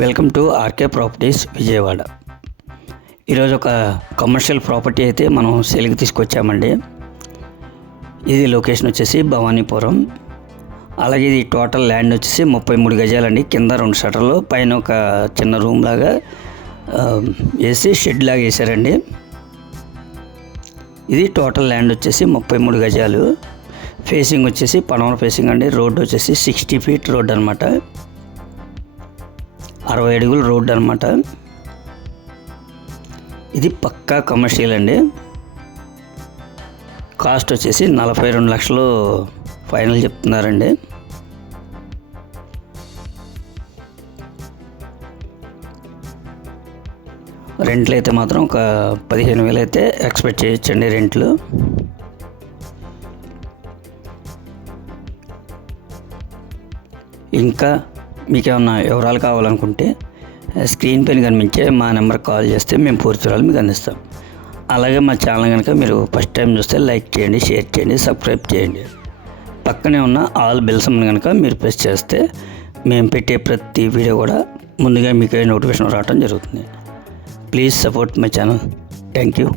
Welcome to RK properties Vijayawada. ఈరోజు ఒక commercial property అయితే మనం సేల్కి తీసుకొచ్చామండి. ఇది లొకేషన్ వచ్చేసి భవానీపురం. అలాగే ఇది టోటల్ ల్యాండ్ వచ్చేసి ముప్పై మూడు గజాలండి. కింద రెండు షటర్లు పైన ఒక చిన్న రూమ్ లాగా వేసి షెడ్ లాగా వేసారండి ఇది టోటల్ ల్యాండ్ వచ్చేసి ముప్పై మూడు గజాలు. ఫేసింగ్ వచ్చేసి పడమర ఫేసింగ్ అండి. రోడ్ వచ్చేసి సిక్స్టీ ఫీట్ రోడ్ అనమాట అరవై అడుగుల రోడ్ అనమాట ఇది పక్కా కమర్షియల్ అండి. కాస్ట్ వచ్చేసి నలభై రెండు లక్షలు ఫైనల్ చెప్తున్నారండి. రెంట్లు అయితే మాత్రం ఒక పదిహేను వేలు అయితే ఎక్స్పెక్ట్ చేయొచ్చండి రెంట్లు. ఇంకా మీకేమన్నా వివరాలు కావాలనుకుంటే స్క్రీన్ పైన కనిపించే మా నెంబర్కి కాల్ చేస్తే మేము పూర్తి వివరాలు మీకు అందిస్తాం. అలాగే మా ఛానల్ కనుక మీరు ఫస్ట్ టైం చూస్తే లైక్ చేయండి షేర్ చేయండి సబ్స్క్రైబ్ చేయండి. పక్కనే ఉన్న ఆల్ బెల్స్ కనుక మీరు ప్రెస్ చేస్తే మేము పెట్టే ప్రతి వీడియో కూడా ముందుగా మీకు నోటిఫికేషన్ రావడం జరుగుతుంది. Please support my channel. Thank you.